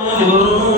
Oh,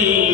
की